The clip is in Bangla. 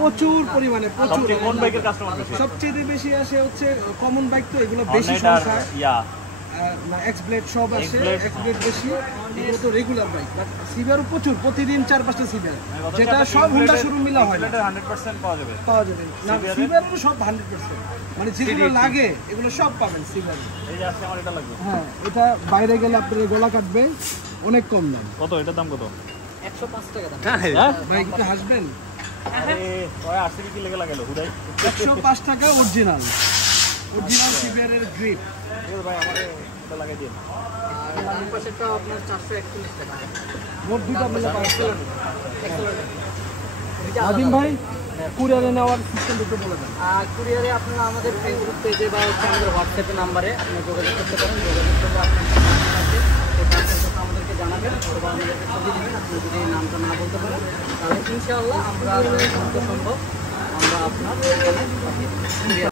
প্রচুর পরিমাণে প্রচুর। কোন বাইকের কাস্টমার বেশি? সবচেয়ে বেশি আসে হচ্ছে কমন বাইক, তো এগুলো বেশি সংখ্যা। এক্স ব্লেড সব আসে, এক্স ব্লেড বেশি, এগুলো তো রেগুলার বাইক। বাট সিভিয়ারও প্রচুর, প্রতিদিন 4-5টা সিভিয়ার, যেটা সব হোন্ডা শোরুম মিলা হয় না। 100% পাওয়া যাবে না, সিভিয়ারও সব 100%, মানে যেগুলো লাগে এগুলো সব পাবেন সিভিয়ার। এই যে আজকে আমার এটা লাগবে। হ্যাঁ, এটা বাইরে গেলে আপনার গলা কাটবে, অনেক কম দাম। কত এটার দাম কত? 105 টাকা দাম। হ্যাঁ ভাই একটু হাসবেন। আরে ওই আরসিবি কি লেগে লাগালো হুদাই? 105 টাকা অরিজিনাল সিভিয়ারের গ্রিপ। এই ভাই আমারে এটা লাগাই দিন। আর ডান পাশেরটা আপনার 441 টাকা। মোট দুটো মিলে পাচ্ছেন। এক্সেলেন্ট। আদিম ভাই, কুরিয়ারে নেওয়ার সিস্টেম একটু বলে দেন। কুরিয়ারে আপনারা আমাদের ফেসবুক পেজে বা হচ্ছে আমাদের হোয়াটসঅ্যাপে নাম্বারে আপনারা যোগাযোগ করতে পারেন। যোগাযোগ করলে আপনার আমাদেরকে জানাবেন অথবা আমাদেরকে ছবি দেবেন। আপনি যদি নামটা না বলতে পারেন তাহলে ইনশাআল্লাহ আমরা যত সম্ভব আমরা আপনার